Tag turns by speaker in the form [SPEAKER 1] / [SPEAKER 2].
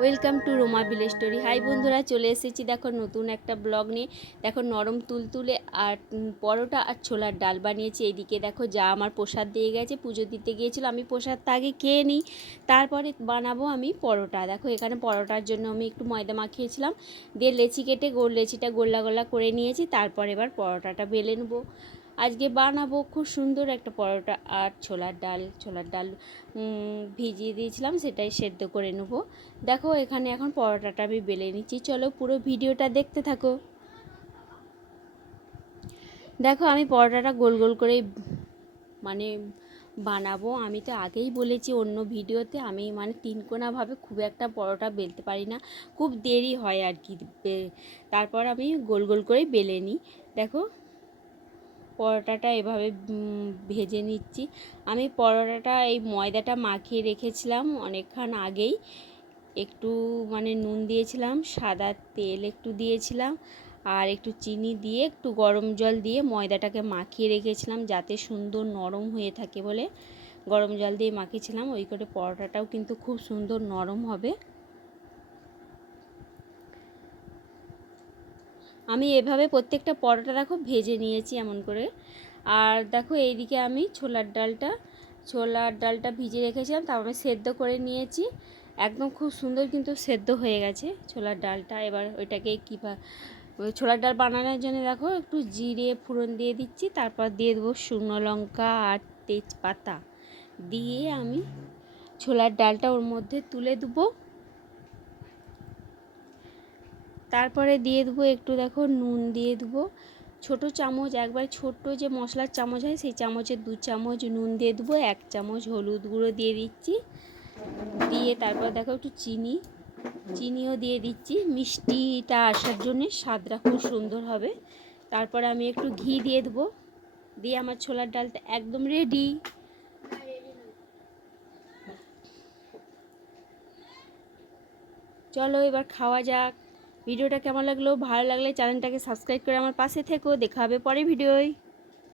[SPEAKER 1] Welcome to Roma village story. Hi বন্ধুরা, চলে এসেছি দেখো নতুন একটা ব্লগ নিয়ে। দেখো নরম তুলতুলে আর পরোটা আর ছোলার ডাল বানিয়েছি। এইদিকে দেখো যা আমার প্রসাদ দিয়ে গেছে, পুজো দিতে গিয়েছিল, আমি প্রসাদটা আগে খেয়ে নিই। তারপরে বানাবো আমি পরোটা। দেখো এখানে পরোটার জন্য আমি একটু ময়দা মাখিয়েছিলাম। দিয়ে লেচি কেটে গোল লেচিটা গোল্লা গোল্লা করে নিয়েছি, তারপর এবার পরোটাটা বেলে নেব। আজকে বানাবো খুব সুন্দর একটা পরোটা আর ছোলার ডাল। ছোলার ডাল ভিজিয়ে দিয়েছিলাম, সেটাই সেদ্ধ করে নেব। দেখো, এখানে এখন পরোটাটা আমি বেলে নিচ্ছি। চলো পুরো ভিডিওটা দেখতে থাকো। দেখো, আমি পরোটাটা গোল গোল করে মানে বানাবো। আমি তো আগেই বলেছি অন্য ভিডিওতে, আমি মানে তিনকোনাভাবে খুব একটা পরোটা বেলতে পারি না। খুব দেরি হয় আর কি তারপর আমি গোল গোল করে বেলে নিই। দেখো পরোটাটা এভাবে ভেজে নিচ্ছি। আমি পরোটাটা, এই ময়দাটা মাখিয়ে রেখেছিলাম অনেকক্ষণ আগেই। একটু মানে নুন দিয়েছিলাম, সাদা তেল একটু দিয়েছিলাম আর একটু চিনি দিয়ে, একটু গরম জল দিয়ে ময়দাটাকে মাখিয়ে রেখেছিলাম যাতে সুন্দর নরম হয়ে থাকে বলে গরম জল দিয়ে মাখিয়েছিলাম। ওই করে পরোটাটাও কিন্তু খুব সুন্দর নরম হবে। আমি এভাবে প্রত্যেকটা পরোটা দেখো ভেজে নিয়েছি এমন করে। আর দেখো এইদিকে আমি ছোলার ডালটা ছোলার ডালটা ভিজে রেখেছিলাম তারপর আমি সেদ্ধ করে নিয়েছি। একদম খুব সুন্দর কিন্তু সেদ্ধ হয়ে গেছে ছোলার ডালটা। এবার ওইটাকে ওই ছোলার ডাল বানানোর জন্য দেখো একটু জিরে ফোড়ন দিয়ে দিচ্ছি, তারপর দিয়ে দেবো শুকনো লঙ্কা আর তেজপাতা। দিয়ে আমি ছোলার ডালটা ওর মধ্যে তুলে দেবো। তারপরে দিয়ে দেবো একটু দেখো নুন দিয়ে দেবো ছোট চামচ, একবার ছোট্ট যে মশলার চামচ হয় সেই চামচের দু চামচ নুন দিয়ে দেবো এক চামচ হলুদ গুঁড়ো দিয়ে দিচ্ছি। দিয়ে তারপর দেখো একটু চিনি, চিনিও দিয়ে দিচ্ছি। মিষ্টিটা আসার জন্যে স্বাদটা খুব সুন্দর হবে। তারপরে আমি একটু ঘি দিয়ে দেবো দিয়ে আমার ছোলার ডালটা একদম রেডি চলো এবার খাওয়া যাক। ভিডিওটা কেমন লাগল? ভালো লাগলে চ্যানেলটাকে সাবস্ক্রাইব করে আমার পাশে থেকো। দেখা হবে পরে ভিডিওয়।